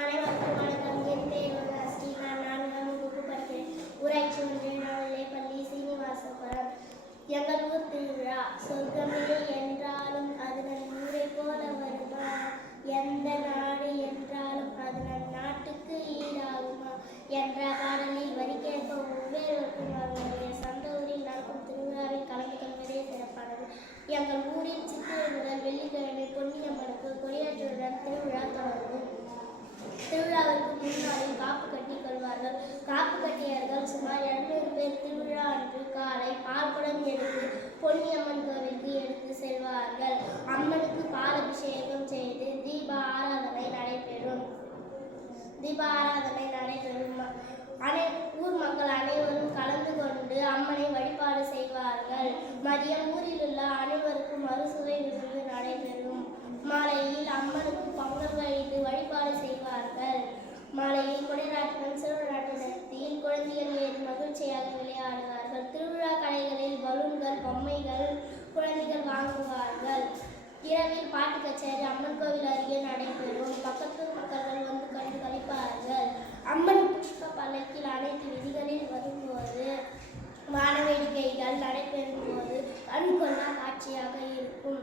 அனைவருக்கும் வணக்கம். என் பெயர் ஸ்ரீ. நான் 4ஆம் வகுப்பு படிக்கிறேன். ஊராட்சி ஒன்றிய நடுநிலைப்பள்ளி சீனிவாசபுரம். எங்கள் ஊர் திருவிழா சொர்க்கமே என்றாலும் அது நம் ஊரை போல வருமா? எந்த நாடு என்றாலும் அது நம் நாட்டுக்கு ஈடாகுமா என்ற பாடலில் வரி கேட்க ஒவ்வொருவருக்கும் அவர்களுடைய சொந்த ஊரில் நடக்கும் திருவிழாவில் கலந்து கொள்வதே சிறப்பானது. எங்கள் ஊரில் சித்திரை முதல் வெள்ளிக்கிழமை பொன்னியம்மனுக்கு கொடியேற்றுடன் திருவிழா தொடங்கும். திருவிழாவிற்கு முன்னாளில் காப்பு கட்டி கொள்வார்கள். காப்பு கட்டியவர்கள் சுமார் 200 பேர் திருவிழா அன்று காலை பால்குடம் எடுத்து பொன்னியம்மன் கோவிலுக்கு எடுத்து செல்வார்கள். அம்மனுக்கு பால் அபிஷேகம் செய்து தீப ஆராதனை நடைபெறும். ஊர் மக்கள் அனைவரும் கலந்து கொண்டு அம்மனை வழிபாடு செய்வார்கள். மதியம் ஊரில் உள்ள அனைவருக்கும் அறுசுவை விருந்து நடைபெறும். மாலையில் அம்மனுக்கு பொங்கல் வைத்து வழிபாடு செய்வார்கள். மாலையில் கொடிராட்டினம் சிறுராட்டினத்தில் குழந்தைகள் ஏறி மகிழ்ச்சியாக விளையாடுவார்கள். திருவிழா கடைகளில் பலூன்கள் பொம்மைகள் குழந்தைகள் வாங்குவார்கள். இரவில் பாட்டு கச்சேரி அம்மன் கோவில் அருகே நடைபெறும். பக்கத்து மக்கள் வந்து கண்டு கழிப்பார்கள். அம்மன் புஷ்ப பல்லக்கில் அனைத்து விதிகளில் வரும்போது வான வேடிக்கைகள் நடைபெறும் போது கண்கொள்ளா காட்சியாக இருக்கும்.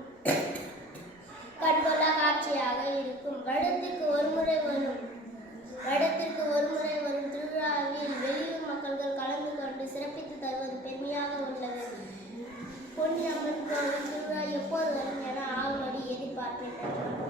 வருடத்திற்கு ஒரு முறை வரும் திருவிழாவில் வெளியூர் மக்கள்கள் கலந்து கொண்டு சிறப்பித்து தருவது பெருமையாக உள்ளது. பொன்னியம்மன் கோவில் திருவிழா எப்போது வரும் என ஆவலோடு எதிர்பார்க்கின்றனர்.